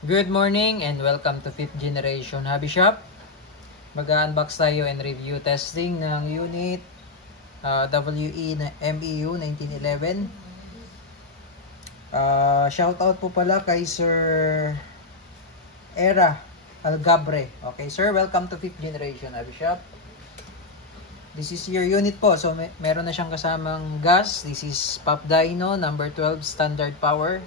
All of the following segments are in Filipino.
Good morning and welcome to 5th Generation Hobby Shop. Mag-unbox tayo and review testing ng unit WE na MEU 1911. Shoutout po pala kay Sir Era Algabre. Okay sir, welcome to 5th Generation Hobby Shop. This is your unit po. So meron na siyang kasamang gas. This is Pop Dyno number 12 standard power.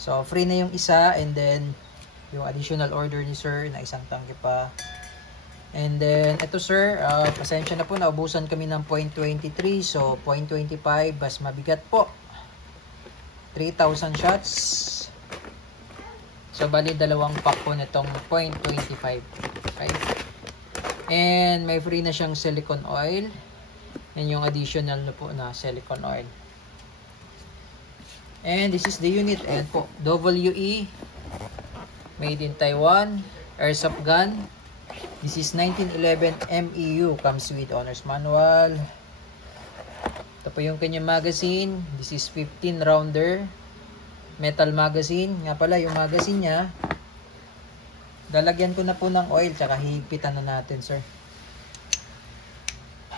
So, free na yung isa and then yung additional order ni sir na isang tangke pa. And then, ito sir, pasensya na po, naubusan kami ng 0.23. So, 0.25, mas mabigat po. 3,000 shots. So, bali dalawang pack po nitong 0.25. Okay. And may free na siyang silicone oil. And yung additional na po na silicone oil. And this is the unit. Ayan po, WE made in Taiwan airsoft gun. This is 1911 MEU, comes with owner's manual. Ito po yung kanyang magazine. This is 15 rounder metal magazine. Nga pala yung magazine nya, lalagyan ko na po ng oil tsaka hihigpitan na natin sir,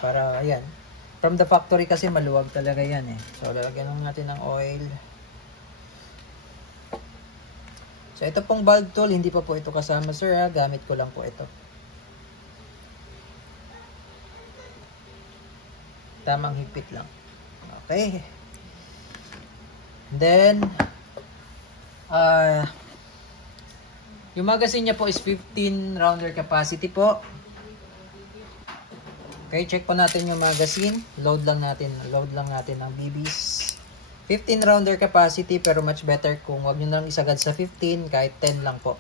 para ayan, from the factory kasi maluwag talaga yan eh. So lalagyan natin ng oil. So, ito pong bulb tool, hindi pa po ito kasama sir ha. Gamit ko lang po ito. Tamang higpit lang. Okay. Then, yung magazine niya po is 15 rounder capacity po. Okay, check po natin yung magazine. Load lang natin ng BBs. 15 rounder capacity pero much better kung wag nyo nang isagad sa 15, kahit 10 lang po.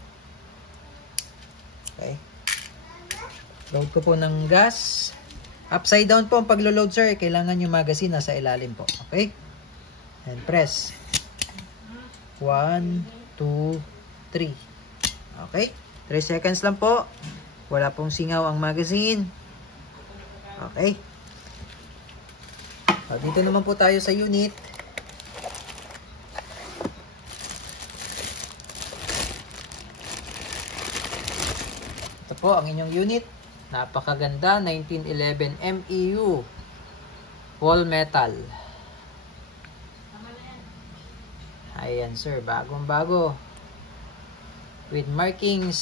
Okay. Load ko po ng gas. Upside down po ang paglo-load sir. Kailangan yung magazine nasa ilalim po. Okay. And press. 1, 2, 3. Okay. 3 seconds lang po. Wala pong singaw ang magazine. Okay. So, dito naman po tayo sa unit. Po ang inyong unit, napakaganda, 1911 MEU wall metal. Ayan sir, bagong bago with markings.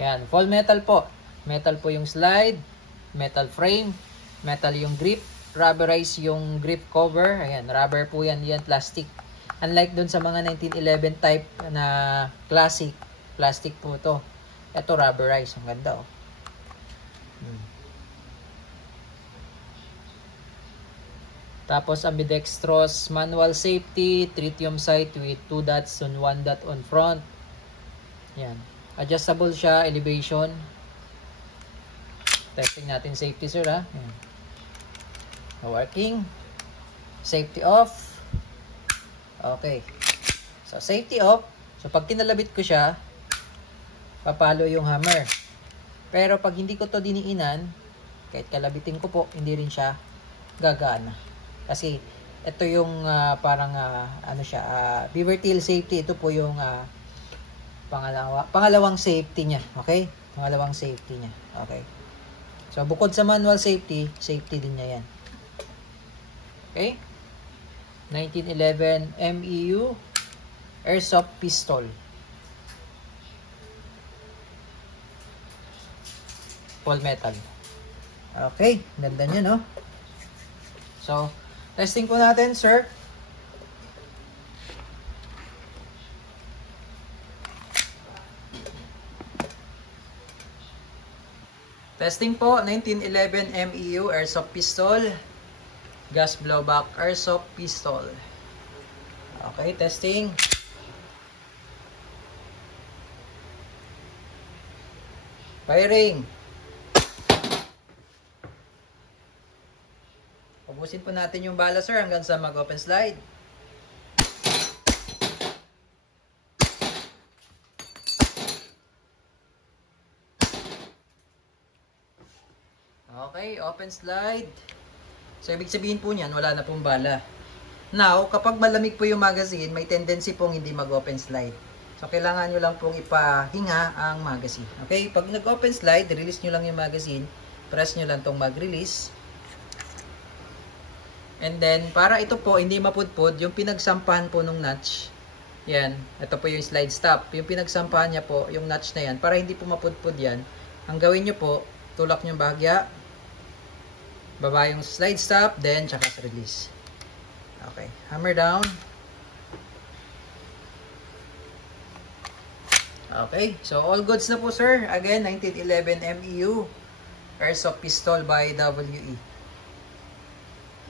Ayan, full metal po. Metal po yung slide, metal frame, metal yung grip, rubberize yung grip cover. Ayan, rubber po yan, plastic. Unlike dun sa mga 1911 type na classic, plastic po to. Ito rubberize, ang ganda oh. Tapos ambidextrous manual safety, tritium sight with 2 dots on 1 dot on front. Ayan, adjustable siya, elevation. Testing natin safety sir ha. Ayan. Working. Safety off. Okay. So, safety off. So, pag kinalabit ko siya, papalo yung hammer. Pero, pag hindi ko to diniinan, kahit kalabitin ko po, hindi rin siya gagana. Kasi, ito yung parang, ano siya, beaver tail safety. Ito po yung pangalawang safety niya. Okay? Pangalawang safety niya. Okay. So, bukod sa manual safety, safety din niya yan. Okay, 1911 MEU airsoft pistol. Full metal. Okay, ganda niya no. So, testing po natin sir. Testing po, 1911 MEU airsoft pistol. Gas blowback airsoft pistol. Okay, testing. Firing. Ubusin po natin yung bala sir hanggang sa mag-open slide. Okay, open slide. So, ibig sabihin po niyan, wala na pong bala. Now, kapag malamig po yung magazine, may tendency pong hindi mag-open slide. So, kailangan nyo lang pong ipahinga ang magazine. Okay? Pag nag-open slide, release nyo lang yung magazine. Press nyo lang tong mag-release. And then, para ito po, hindi mapudpud, yung pinagsampahan po nung notch, yan, ito po yung slide stop. Yung pinagsampahan niya po, yung notch na yan, para hindi po mapudpud yan, ang gawin nyo po, tulak nyo bahagya, baba yung slide stop, then, tsaka sa release. Okay, hammer down. Okay, so all goods na po sir. Again, 1911 MEU Airsoft Pistol by WE.